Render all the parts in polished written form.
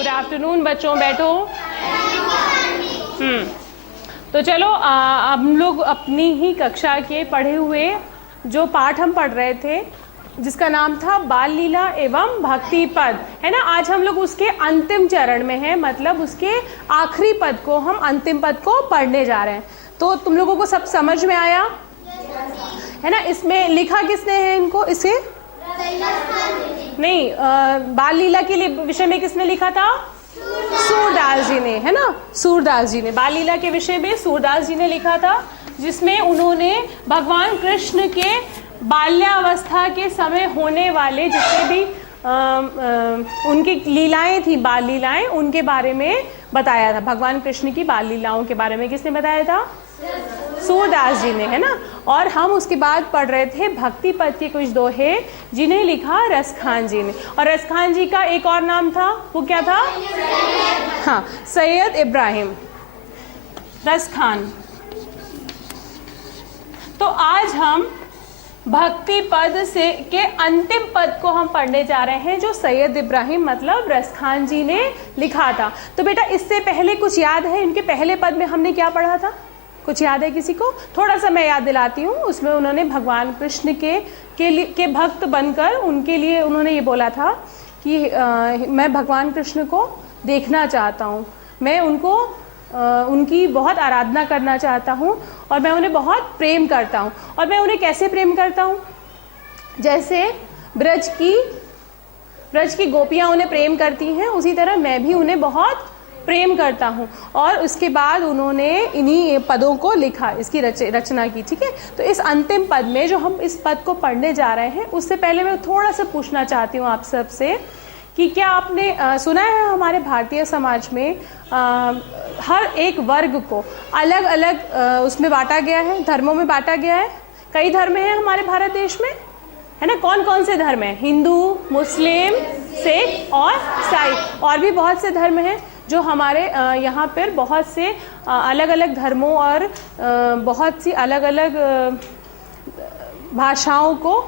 Good afternoon बच्चों, बैठो। तो चलो हम लोग अपनी ही कक्षा के पढ़े हुए जो पाठ हम पढ़ रहे थे जिसका नाम था बाल लीला एवं भक्ति पद, है ना। आज हम लोग उसके अंतिम चरण में हैं, मतलब उसके आखिरी पद को, हम अंतिम पद को पढ़ने जा रहे हैं। तो तुम लोगों को सब समझ में आया है ना। इसमें लिखा किसने है इनको? इसे नहीं, बाल लीला के लिए विषय में किसने लिखा था? सूरदास जी ने, है ना। सूरदास जी ने बाल लीला के विषय में सूरदास जी ने लिखा था, जिसमें उन्होंने भगवान कृष्ण के बाल्यावस्था के समय होने वाले जितने भी उनकी लीलाएं थी, बाल लीलाएं, उनके बारे में बताया था। भगवान कृष्ण की बाल लीलाओं के बारे में किसने बताया था? सूरदास जी ने, है ना। और हम उसके बाद पढ़ रहे थे भक्ति पद के कुछ दोहे, जिन्हें लिखा रसखान जी ने। और रसखान जी का एक और नाम था, वो क्या था? हाँ, सैयद इब्राहिम रसखान। तो आज हम भक्ति पद से के अंतिम पद को हम पढ़ने जा रहे हैं, जो सैयद इब्राहिम मतलब रसखान जी ने लिखा था। तो बेटा इससे पहले कुछ याद है? इनके पहले पद में हमने क्या पढ़ा था? कुछ याद है किसी को? थोड़ा सा मैं याद दिलाती हूँ। उसमें उन्होंने भगवान कृष्ण के भक्त बनकर उनके लिए उन्होंने ये बोला था कि मैं भगवान कृष्ण को देखना चाहता हूँ, मैं उनको उनकी बहुत आराधना करना चाहता हूँ, और मैं उन्हें बहुत प्रेम करता हूँ। और मैं उन्हें कैसे प्रेम करता हूँ? जैसे ब्रज की गोपियाँ उन्हें प्रेम करती हैं, उसी तरह मैं भी उन्हें बहुत प्रेम करता हूँ। और उसके बाद उन्होंने इन्हीं पदों को लिखा, इसकी रचना की। ठीक है, तो इस अंतिम पद में जो हम इस पद को पढ़ने जा रहे हैं, उससे पहले मैं थोड़ा सा पूछना चाहती हूँ आप सबसे कि क्या आपने सुना है हमारे भारतीय समाज में हर एक वर्ग को अलग अलग उसमें बांटा गया है, धर्मों में बांटा गया है। कई धर्म हैं हमारे भारत देश में, है ना। कौन कौन से धर्म हैं? हिंदू, मुस्लिम, सिख और ईसाई। और भी बहुत से धर्म हैं जो हमारे यहाँ पर बहुत से अलग अलग धर्मों और बहुत सी अलग अलग भाषाओं को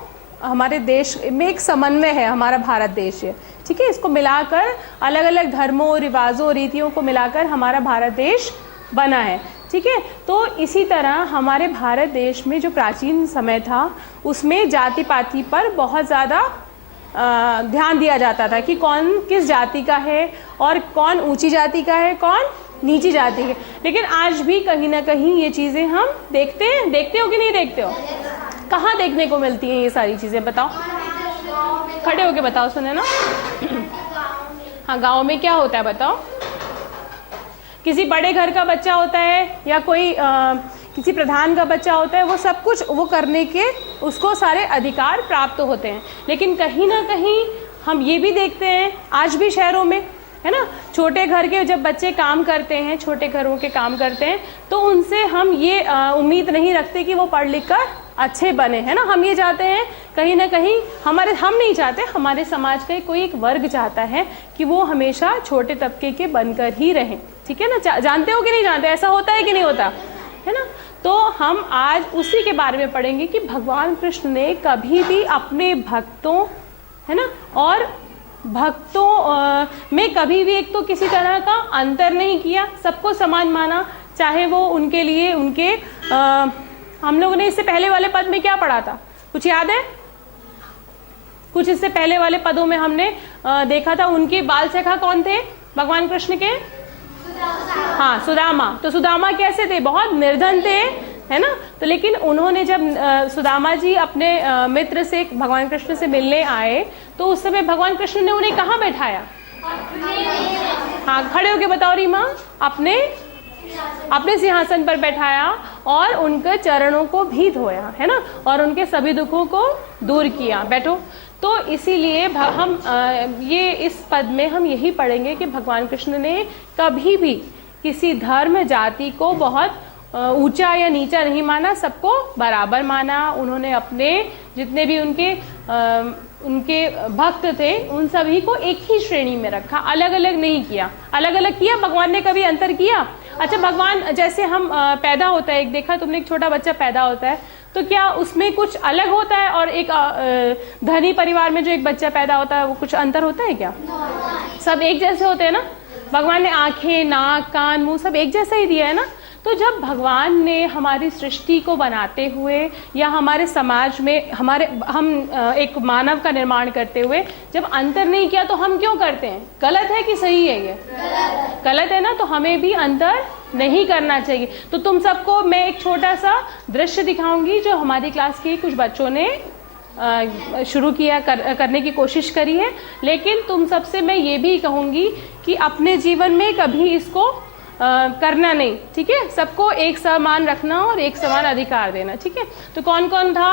हमारे देश में एक समन्वय है, हमारा भारत देश है। ठीक है, इसको मिलाकर अलग अलग धर्मों, रिवाजों और रीतियों को मिलाकर हमारा भारत देश बना है। ठीक है, तो इसी तरह हमारे भारत देश में जो प्राचीन समय था, उसमें जाति पाति पर बहुत ज़्यादा ध्यान दिया जाता था कि कौन किस जाति का है और कौन ऊंची जाति का है, कौन नीची जाति है। लेकिन आज भी कहीं ना कहीं ये चीज़ें हम देखते हैं। देखते हो कि नहीं देखते हो? कहाँ देखने को मिलती हैं ये सारी चीज़ें? बताओ, खड़े होके बताओ, सुने ना। हाँ, गाँव में क्या होता है बताओ? किसी बड़े घर का बच्चा होता है या कोई किसी प्रधान का बच्चा होता है, वो सब कुछ वो करने के उसको सारे अधिकार प्राप्त होते हैं। लेकिन कहीं ना कहीं हम ये भी देखते हैं आज भी शहरों में, है ना, छोटे घर के जब बच्चे काम करते हैं, छोटे घरों के काम करते हैं, तो उनसे हम ये उम्मीद नहीं रखते कि वो पढ़ लिख कर अच्छे बने, है ना। हम ये चाहते हैं कहीं ना कहीं, हम नहीं चाहते, हमारे समाज का कोई एक वर्ग चाहता है कि वो हमेशा छोटे तबके के बनकर ही रहें। ठीक है ना। जानते हो कि नहीं जानते? ऐसा होता है कि नहीं होता, है ना। तो हम आज उसी के बारे में पढ़ेंगे कि भगवान कृष्ण ने कभी भी अपने भक्तों, है ना, और भक्तों में कभी भी एक तो किसी तरह का अंतर नहीं किया, सबको समान माना। चाहे वो उनके लिए उनके हम लोगों ने इससे पहले वाले पद में क्या पढ़ा था? कुछ याद है? कुछ इससे पहले वाले पदों में हमने देखा था उनके बाल सखा कौन थे भगवान कृष्ण के? हाँ, सुदामा। तो सुदामा कैसे थे? बहुत निर्धन थे, है ना। तो लेकिन उन्होंने जब सुदामा जी अपने मित्र से भगवान कृष्ण से मिलने आए, तो उस समय भगवान कृष्ण ने उन्हें कहाँ बैठाया? हाँ, खड़े होके बताओ रीमा। अपने सिंहासन पर बैठाया और उनके चरणों को भी धोया, है ना, और उनके सभी दुखों को दूर किया। बैठो। तो इसीलिए हम ये इस पद में हम यही पढ़ेंगे कि भगवान कृष्ण ने कभी भी किसी धर्म जाति को बहुत ऊंचा या नीचा नहीं माना, सबको बराबर माना। उन्होंने अपने जितने भी उनके भक्त थे उन सभी को एक ही श्रेणी में रखा, अलग अलग नहीं किया। अलग अलग किया भगवान ने? कभी अंतर किया? अच्छा, भगवान जैसे हम पैदा होता है, एक देखा तुमने, एक छोटा बच्चा पैदा होता है, तो क्या उसमें कुछ अलग होता है और एक धनी परिवार में जो एक बच्चा पैदा होता है वो कुछ अंतर होता है क्या? सब एक जैसे होते हैं ना, भगवान ने आंखें, नाक, कान, मुंह सब एक जैसा ही दिया है ना। तो जब भगवान ने हमारी सृष्टि को बनाते हुए या हमारे समाज में हम एक मानव का निर्माण करते हुए जब अंतर नहीं किया तो हम क्यों करते हैं? गलत है कि सही है? ये गलत है ना, तो हमें भी अंतर नहीं करना चाहिए। तो तुम सबको मैं एक छोटा सा दृश्य दिखाऊंगी जो हमारी क्लास के कुछ बच्चों ने शुरू किया करने की कोशिश करी है। लेकिन तुम सबसे मैं ये भी कहूँगी कि अपने जीवन में कभी इसको करना नहीं, ठीक है? सबको एक समान रखना और एक समान अधिकार देना, ठीक है? तो कौन कौन था?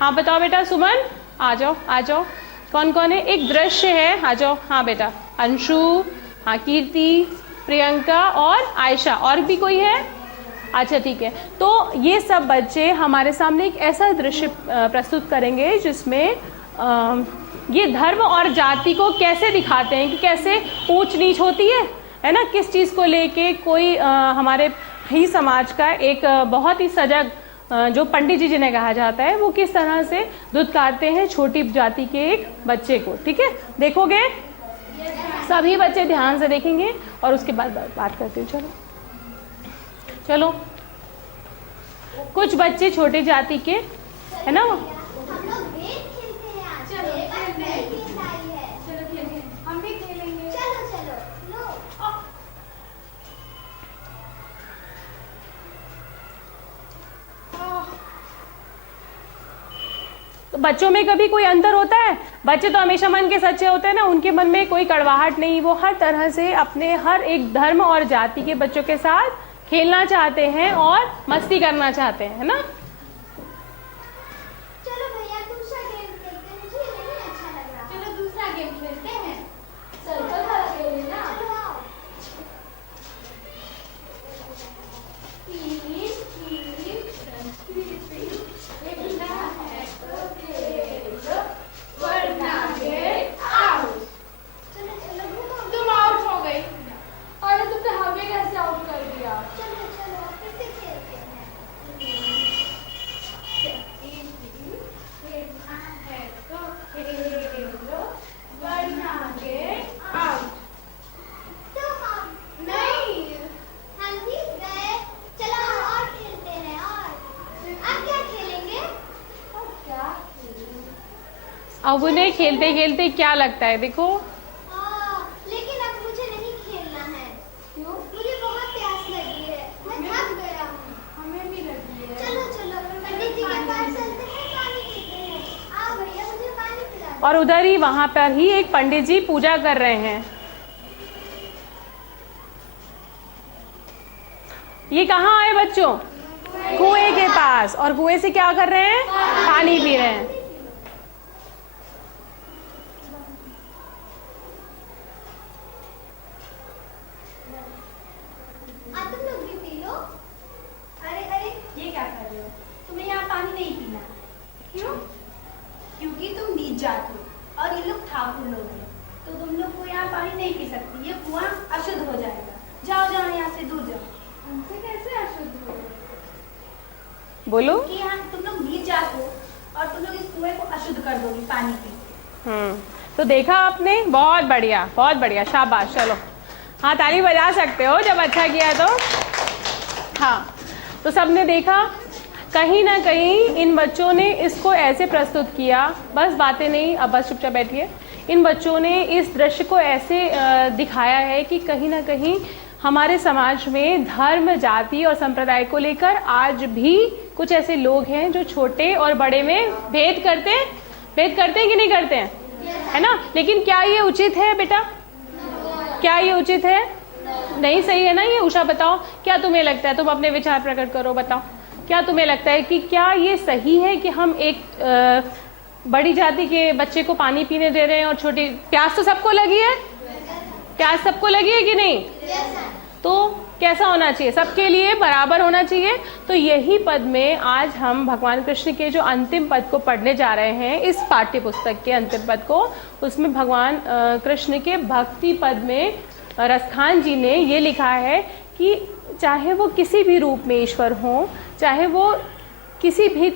हाँ बताओ बेटा। सुमन आ जाओ, आ जाओ। कौन कौन है? एक दृश्य है, आ जाओ। हाँ बेटा, अंशु, हाँ कीर्ति, प्रियंका और आयशा। और भी कोई है? अच्छा ठीक है। तो ये सब बच्चे हमारे सामने एक ऐसा दृश्य प्रस्तुत करेंगे जिसमें ये धर्म और जाति को कैसे दिखाते हैं कि कैसे ऊंच नीच होती है ना, किस चीज़ को लेके कोई हमारे ही समाज का एक बहुत ही सजग जो पंडित जी जिन्हें कहा जाता है वो किस तरह से धुतकारते हैं छोटी जाति के एक बच्चे को, ठीक है? देखोगे? सभी बच्चे ध्यान से देखेंगे और उसके बाद बात करते हैं। चलो चलो, कुछ बच्चे छोटे जाति के है ना, वो हम लोग गेम खेलते हैं आज। चलो गेम आई है। चलो खेलेंगे, हम भी खेलेंगे। चलो चलो लो। तो बच्चों में कभी कोई अंतर होता है? बच्चे तो हमेशा मन के सच्चे होते हैं ना, उनके मन में कोई कड़वाहट नहीं। वो हर तरह से अपने हर एक धर्म और जाति के बच्चों के साथ खेलना चाहते हैं और मस्ती करना चाहते हैं, है ना? चलो भैया दूसरा गेम खेलते हैं, मुझे ये नहीं अच्छा लग रहा। चलो दूसरा गेम खेलते हैं। सर्कल वाला खेलें ना। चलो आओ। चलो चलो घूमो। तुम आउट हो गई। अरे तुमने हमें कैसे आउट कर दिया? चलो चलो फिर से खेलते हैं। खेलना है तो खेलो, वरना गेट आउट। तो हम नहीं, हम जीत गए। चलो और खेलते हैं। और अब क्या खेलेंगे? और क्या खेलें? अब उन्हें खेलते खेलते क्या लगता है, देखो लेकिन अब मुझे नहीं खेलना है। क्यों? मुझे बहुत प्यास लगी है, मैं थक गया हूँ। हमें भी लगी है। चलो चलो पंडित जी के पास चलते हैं, पानी पीते हैं। आओ भैया मुझे पानी पिला दो। और उधर ही वहां पर ही एक पंडित जी पूजा कर रहे हैं। ये कहाँ आए बच्चों? कुएं के पास। और कुएं से क्या कर रहे हैं? पानी पी रहे हैं। तुम लोग भी पी लो। अरे अरे ये क्या कर रहे हो? तुम्हें यहाँ पानी नहीं पीना। क्यों? क्योंकि तुम नीच जात हो और ये लोग ठाकुर लोग हैं, तो तुम लोग को यहाँ पानी नहीं पी सकती। ये कुआं अशुद्ध हो जाएगा। जाओ जाओ यहाँ से दूर जाओ। हमसे कैसे अशुद्ध हो गए? बोलो। कि यहाँ तुम लोग नीच जात हो और तुम लोग इस कुएं को अशुद्ध कर दोगी पानी पी। तो देखा आपने, बहुत बढ़िया, बहुत बढ़िया, शाबाश। चलो हाँ, ताली बजा सकते हो जब अच्छा किया तो। हाँ, तो सबने देखा, कहीं ना कहीं इन बच्चों ने इसको ऐसे प्रस्तुत किया, बस बातें नहीं, अब बस चुपचाप बैठिए। इन बच्चों ने इस दृश्य को ऐसे दिखाया है कि कहीं ना कहीं हमारे समाज में धर्म, जाति और संप्रदाय को लेकर आज भी कुछ ऐसे लोग हैं जो छोटे और बड़े में भेद करते हैं कि नहीं करते हैं, है ना? लेकिन क्या ये उचित है बेटा? क्या ये उचित है? नहीं सही है ना ये? उषा बताओ, क्या तुम्हें लगता है? तुम अपने विचार प्रकट करो, बताओ क्या तुम्हें लगता है कि क्या ये सही है कि हम एक बड़ी जाति के बच्चे को पानी पीने दे रहे हैं और छोटी? प्यास तो सबको लगी है, प्यास सबको लगी है कि नहीं? तो कैसा होना चाहिए? सबके लिए बराबर होना चाहिए। तो यही पद में आज हम भगवान कृष्ण के जो अंतिम पद को पढ़ने जा रहे हैं, इस पाठ्य पुस्तक के अंतिम पद को, उसमें भगवान कृष्ण के भक्ति पद में रसखान जी ने ये लिखा है कि चाहे वो किसी भी रूप में ईश्वर हो, चाहे वो किसी भी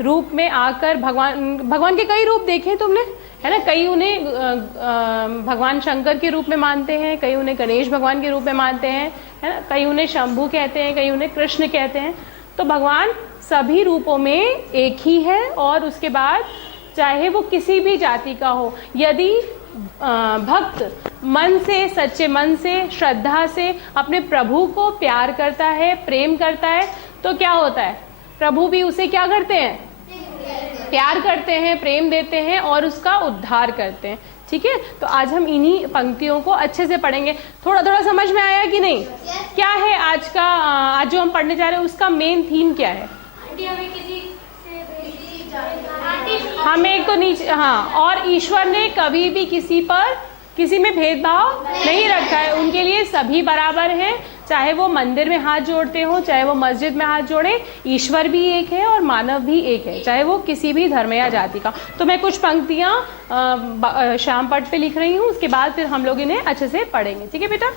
रूप में आकर भगवान के कई रूप देखे तुमने, है ना। कई उन्हें भगवान शंकर के रूप में मानते हैं, कई उन्हें गणेश भगवान के रूप में मानते हैं, है ना। कई उन्हें शंभू कहते हैं, कई उन्हें कृष्ण कहते हैं। तो भगवान सभी रूपों में एक ही है। और उसके बाद चाहे वो किसी भी जाति का हो, यदि भक्त मन से, सच्चे मन से, श्रद्धा से अपने प्रभु को प्यार करता है, प्रेम करता है, तो क्या होता है, प्रभु भी उसे क्या करते हैं, प्यार करते हैं, प्रेम देते हैं और उसका उद्धार करते हैं। ठीक है, तो आज हम इन्हीं पंक्तियों को अच्छे से पढ़ेंगे। थोड़ा थोड़ा समझ में आया कि नहीं? क्या है आज जो हम पढ़ने जा रहे हैं उसका मेन थीम क्या है? हमें एक तो नीचे, हाँ, और ईश्वर ने कभी भी किसी में भेदभाव नहीं रखा है। उनके लिए सभी बराबर हैं, चाहे वो मंदिर में हाथ जोड़ते हो, चाहे वो मस्जिद में हाथ जोड़े, ईश्वर भी एक है और मानव भी एक है, चाहे वो किसी भी धर्म या जाति का। तो मैं कुछ पंक्तियां श्याम पट पे लिख रही हूँ, उसके बाद फिर हम लोग इन्हें अच्छे से पढ़ेंगे। ठीक है बेटा?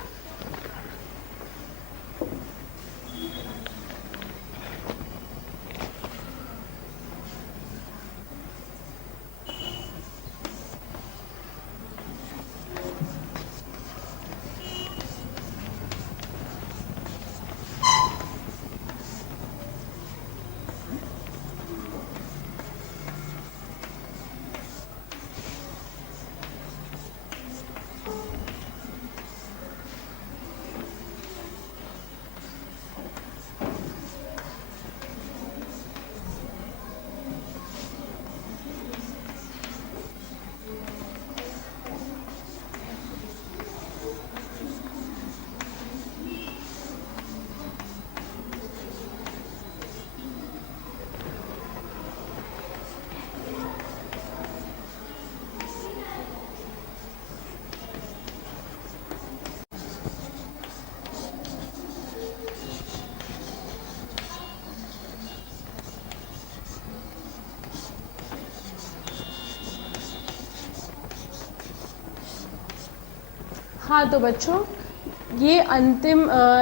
हाँ, तो बच्चों ये अंतिम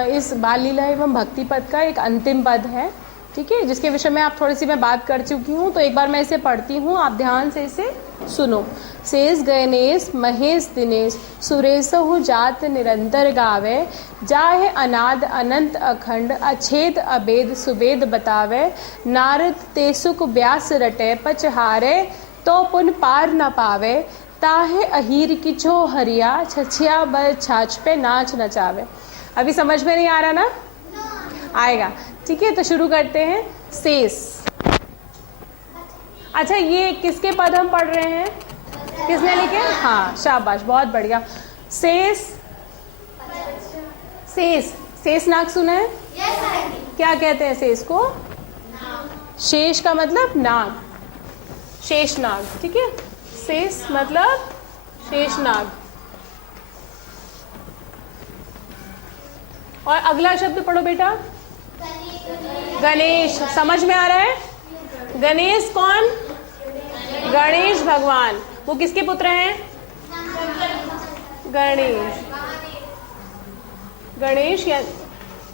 इस बाल लीला एवं भक्ति पद का एक अंतिम पद है। ठीक है, जिसके विषय में आप थोड़ी सी मैं बात कर चुकी हूँ, तो एक बार मैं इसे पढ़ती हूँ, आप ध्यान से इसे सुनो। शेष गणेश महेश दिनेश सुरेशहु जात निरंतर गावे, जाहे अनाद अनंत अखंड अछेद अभेद सुबेद बतावे, नारद ते सुख व्यास रटे पचहारे, तो पुन पार न पावे, ताहे अहीर किछो हरिया छछिया बर छाछ पे नाच नचावे। अभी समझ में नहीं आ रहा ना? आएगा। ठीक है, तो शुरू करते हैं। शेष। अच्छा, ये किसके पद हम पढ़ रहे हैं? किसने लिखे? हाँ, शाबाश, बहुत बढ़िया। शेष, शेष, शेषनाग सुना है? क्या कहते हैं शेष को? शेष का मतलब नाग, शेषनाग। ठीक है, शेष मतलब शेषनाग। और अगला शब्द पढ़ो बेटा। गणेश। समझ में आ रहा है? गणेश कौन? गणेश भगवान। वो किसके पुत्र हैं? गणेश, गणेश या,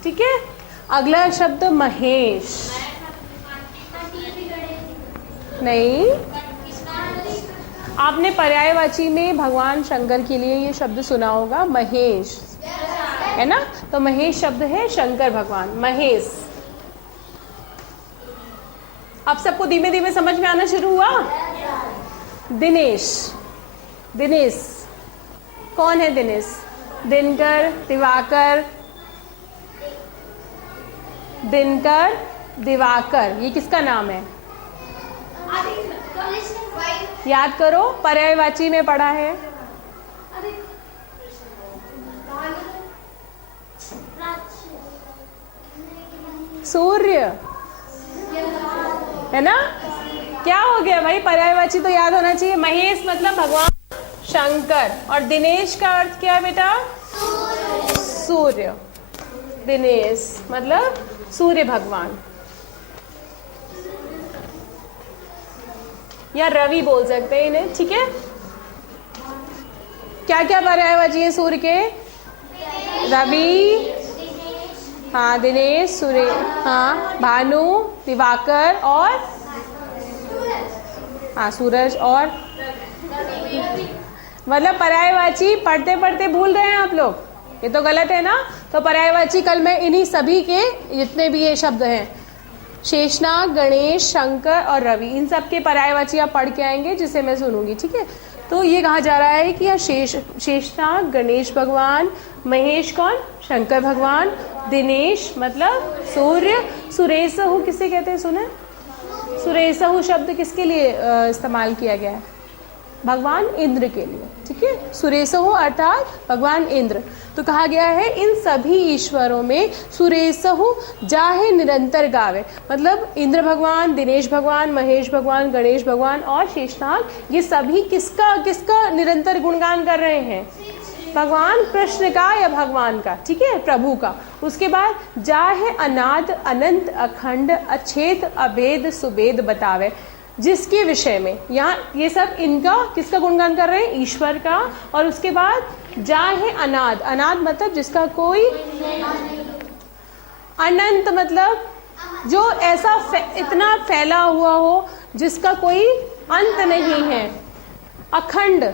ठीक है। अगला शब्द महेश। नहीं, आपने पर्यायवाची में भगवान शंकर के लिए ये शब्द सुना होगा, महेश, है ना। तो महेश शब्द है शंकर भगवान, महेश। अब सबको धीमे धीमे समझ में आना शुरू हुआ। दिनेश। दिनेश कौन है? दिनेश, दिनकर, दिवाकर, दिनकर, दिवाकर, ये किसका नाम है? याद करो, पर्यायवाची में पढ़ा है। सूर्य, है ना। क्या हो गया भाई, पर्यायवाची तो याद होना चाहिए। महेश मतलब भगवान शंकर, और दिनेश का अर्थ क्या है बेटा? सूर्य। दिनेश मतलब सूर्य भगवान, या रवि बोल सकते हैं इन्हें। ठीक है, क्या क्या पर्यायवाची है सूर्य के? रवि, हाँ, दिनेश, सूर्य, हाँ, भानु, दिवाकर और हाँ सूरज और मतलब पर्यायवाची पढ़ते पढ़ते भूल रहे हैं आप लोग, ये तो गलत है ना। तो पर्यायवाची कल मैं इन्हीं सभी के जितने भी ये शब्द हैं, शेषनाग, गणेश, शंकर और रवि, इन सब के पर्यायवाची आप पढ़ के आएंगे जिसे मैं सुनूंगी, ठीक है। तो ये कहा जा रहा है कि यह शेषनाग गणेश भगवान, महेश कौन, शंकर भगवान, दिनेश मतलब सूर्य, सुरेसहु किसे कहते हैं, सुने सुरेसहु शब्द किसके लिए इस्तेमाल किया गया है, भगवान इंद्र के लिए, ठीक है। सुरेसहु अर्थात भगवान इंद्र। तो कहा गया है इन सभी ईश्वरों में सुरेसहु जाहे निरंतर गावे, मतलब इंद्र भगवान, दिनेश भगवान, महेश भगवान, गणेश भगवान और शेषनाग, ये सभी किसका किसका निरंतर गुणगान कर रहे हैं, भगवान कृष्ण का या भगवान का, ठीक है, प्रभु का। उसके बाद जाहे अनाद अनंत अखंड अछेद अभेद सुबेद बतावे, जिसके विषय में यहाँ ये सब इनका किसका गुणगान कर रहे हैं, ईश्वर का। और उसके बाद जाहे अनाद, अनाद मतलब जिसका कोई, अनंत मतलब जो ऐसा इतना फैला हुआ हो जिसका कोई अंत नहीं है, अखंड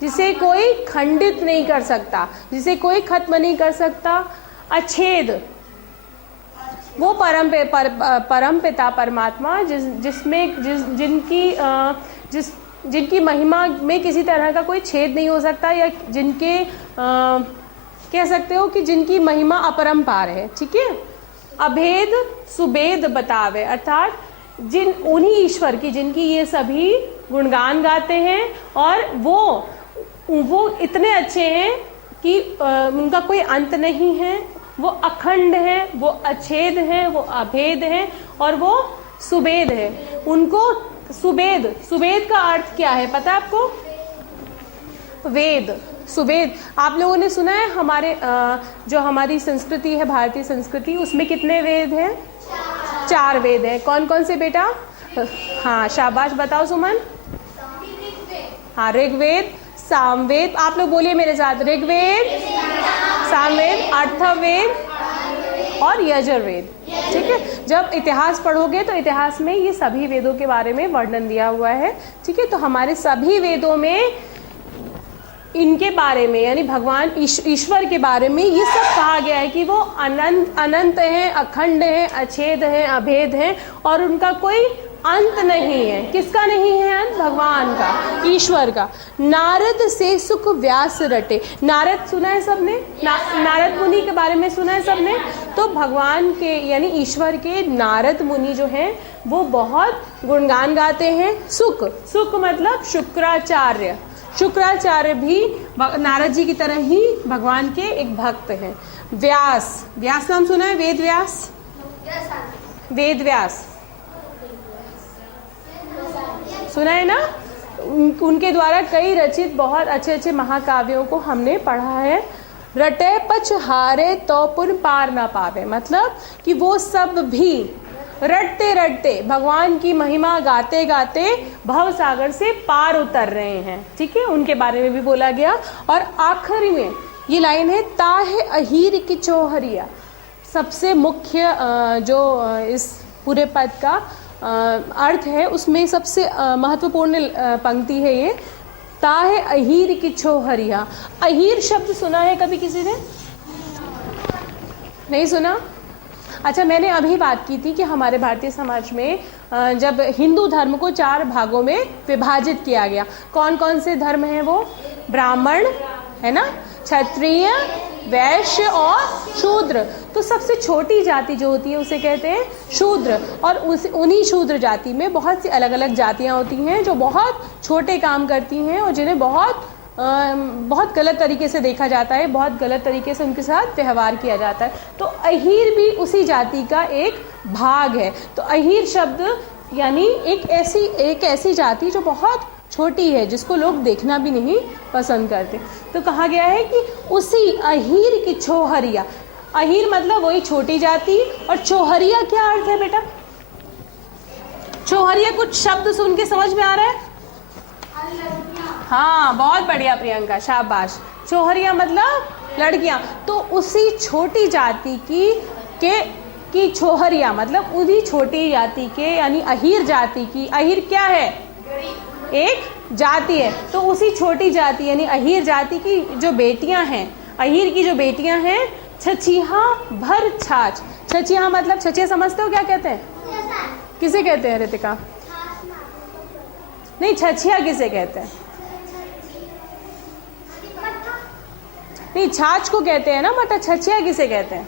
जिसे कोई खंडित नहीं कर सकता, जिसे कोई खत्म नहीं कर सकता, अछेद वो परम पिता परमात्मा जिनकी महिमा में किसी तरह का कोई छेद नहीं हो सकता, या जिनके कह सकते हो कि जिनकी महिमा अपरंपार है, ठीक है। अभेद सुबेद बतावे, अर्थात उन्हीं ईश्वर की जिनकी ये सभी गुणगान गाते हैं और वो इतने अच्छे हैं कि उनका कोई अंत नहीं है, वो अखंड है, वो अछेद है, वो अभेद है और वो सुबेद है। उनको सुबेद का अर्थ क्या है पता है आपको, वेद, सुबेद। आप लोगों ने सुना है हमारे जो हमारी संस्कृति है, भारतीय संस्कृति, उसमें कितने वेद हैं, 4 वेद हैं। कौन कौन से बेटा, हाँ शाबाश, बताओ सुमन। हाँ, ऋग्वेद, सामवेद, आप लोग बोलिए मेरे साथ, ऋग्वेद, सामवेद, अर्थवेद और यजुर्वेद, ठीक है। जब इतिहास पढ़ोगे तो इतिहास में ये सभी वेदों के बारे में वर्णन दिया हुआ है, ठीक है। तो हमारे सभी वेदों में इनके बारे में यानी भगवान ईश्वर के बारे में ये सब कहा गया है कि वो अनंत हैं, अखंड हैं, अछेद हैं, अभेद हैं और उनका कोई अंत नहीं है। किसका नहीं है अंत, भगवान का, ईश्वर का। नारद से सुख व्यास रटे, नारद सुना है सबने, नारद मुनि के बारे में सुना है सबने। तो भगवान के यानी ईश्वर के नारद मुनि जो हैं वो बहुत गुणगान गाते हैं। सुख मतलब शुक्राचार्य, शुक्राचार्य भी नारद जी की तरह ही भगवान के एक भक्त हैं। व्यास नाम सुना है, वेद व्यास सुना है ना। उनके द्वारा कई रचित बहुत अच्छे अच्छे महाकाव्यों को हमने पढ़ा है। रटे पछ हारे तो पुन पार ना पावे, मतलब कि वो सब भी रटते रटते भगवान की महिमा गाते गाते भव सागर से पार उतर रहे हैं, ठीक है। उनके बारे में भी बोला गया। और आखिरी में ये लाइन है, ताहे अहीर की चौहरिया, सबसे मुख्य जो इस पूरे पद का अर्थ है उसमें सबसे महत्वपूर्ण पंक्ति है ये, ताहे अहीर की छोहरिया। अहीर शब्द सुना है कभी किसी ने, नहीं सुना? अच्छा, मैंने अभी बात की थी कि हमारे भारतीय समाज में जब हिंदू धर्म को 4 भागों में विभाजित किया गया, कौन कौन से धर्म हैं वो, ब्राह्मण है ना, क्षत्रिय, वैश्य और शूद्र। तो सबसे छोटी जाति जो होती है उसे कहते हैं शूद्र। और उन्हीं शूद्र जाति में बहुत सी अलग अलग जातियां होती हैं जो बहुत छोटे काम करती हैं और जिन्हें बहुत गलत तरीके से देखा जाता है, बहुत गलत तरीके से उनके साथ व्यवहार किया जाता है। तो अहीर भी उसी जाति का एक भाग है। तो अहीर शब्द यानी एक ऐसी जाति जो बहुत छोटी है, जिसको लोग देखना भी नहीं पसंद करते। तो कहा गया है कि उसी अहीर की छोहरिया, अहीर मतलब वही छोटी जाति, और छोहरिया क्या अर्थ है बेटा? छोहरिया कुछ शब्द सुन के समझ में आ रहा है? हाँ, बहुत बढ़िया प्रियंका, शाबाश। छोहरिया मतलब लड़कियां। तो उसी छोटी जाति की छोहरिया मतलब उन्हीं छोटी जाति के यानी अहीर जाति की, अहीर क्या है? एक जाति है, तो उसी छोटी जाति यानी अहीर जाति की जो बेटियां हैं, अहीर की जो बेटियां हैं, छछिया भर छाछ। छछिया मतलब, छछिया समझते हो क्या कहते हैं? किसे कहते हैं रितिका? नहीं, छछिया किसे कहते हैं? नहीं, छाछ को कहते हैं ना मटर, छछिया किसे कहते हैं?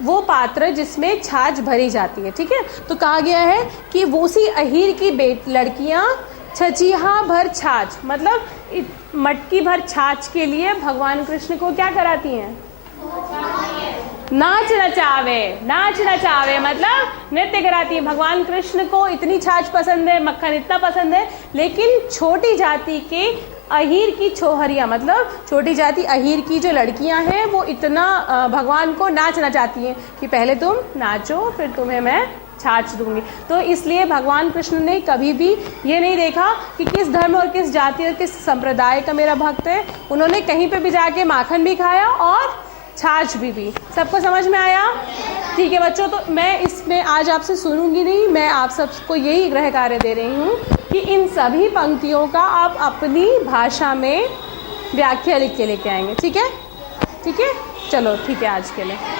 वो पात्र जिसमें छाछ भरी जाती है, ठीक है। तो कहा गया है कि वो उसी अहीर की लड़कियां छछिया भर छाछ, मतलब मटकी भर छाछ के लिए भगवान कृष्ण को क्या कराती हैं? नाच नचावे। नाच नचावे मतलब नृत्य कराती है। भगवान कृष्ण को इतनी छाछ पसंद है, मक्खन इतना पसंद है, लेकिन छोटी जाति के अहीर की छोहरियाँ, मतलब छोटी जाति अहीर की जो लड़कियां हैं, वो इतना भगवान को नाच नचाती हैं कि पहले तुम नाचो फिर तुम्हें मैं छाछ दूंगी। तो इसलिए भगवान कृष्ण ने कभी भी ये नहीं देखा कि किस धर्म और किस जाति और किस संप्रदाय का मेरा भक्त है। उन्होंने कहीं पे भी जाके माखन भी खाया और छाछ भी। सबको समझ में आया? ठीक है बच्चों, तो मैं इसमें आज आपसे सुनूंगी नहीं, मैं आप सबको यही गृह कार्य दे रही हूँ कि इन सभी पंक्तियों का आप अपनी भाषा में व्याख्या लिख के लेके आएंगे। ठीक है? ठीक है, चलो ठीक है आज के लिए।